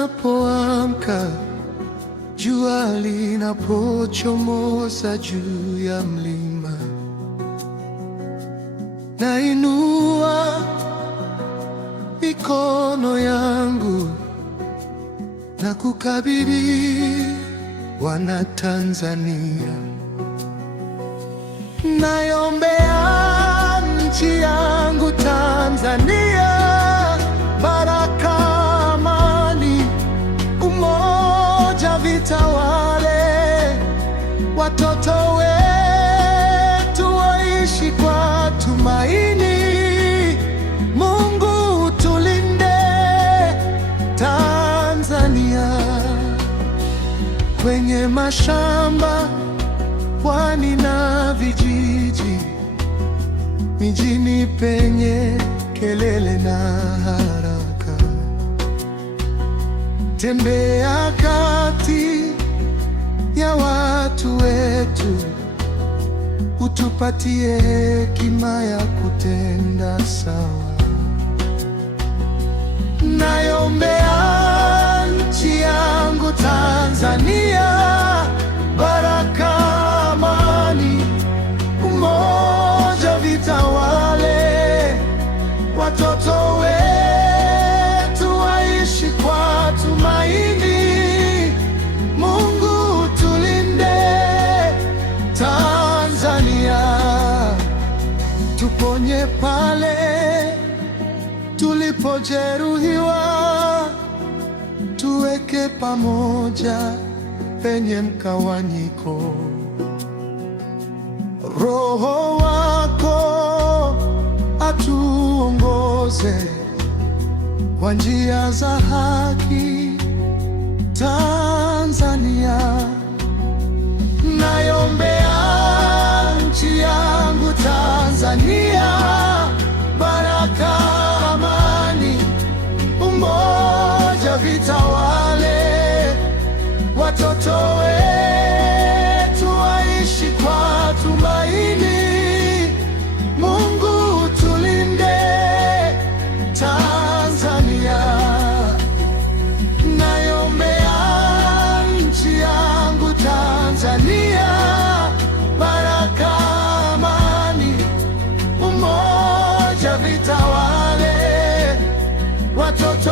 ninapoamka, jua linapochomoza juu ya mlima, nainua mikono yangu na kukabidhi wana Tanzania. Naiombea nchi yangu Tanzania, baraka, amani, umoja vitawale. Watoto wetu waishi kwa tumaini. Mungu tulinde Tanzania, kwenye mashamba, pwani na vijiji, mijini penye kelele na haraka. Tembea kati ya watu wetu, utupatie hekima ya kutenda sawa. Naiombea nchi yangu Tanzania, baraka, amani, umoja vitawale. Watoto wetu waishi kwa tumaini. Mungu tulinde Tanzania, tuponye pale tulipojeruhiwa, tuweke pamoja penye mgawanyiko. Roho wako atuongoze kwa njia za haki Tanzania. Naiombea nchi yangu Tanzania, baraka, amani, umoja vitawale. Watoto wetu waishi kwa tumaini. Mungu tulinde Tanzania. Naiombea nchi yangu Tanzania, baraka, amani, umoja vitawale. Watoto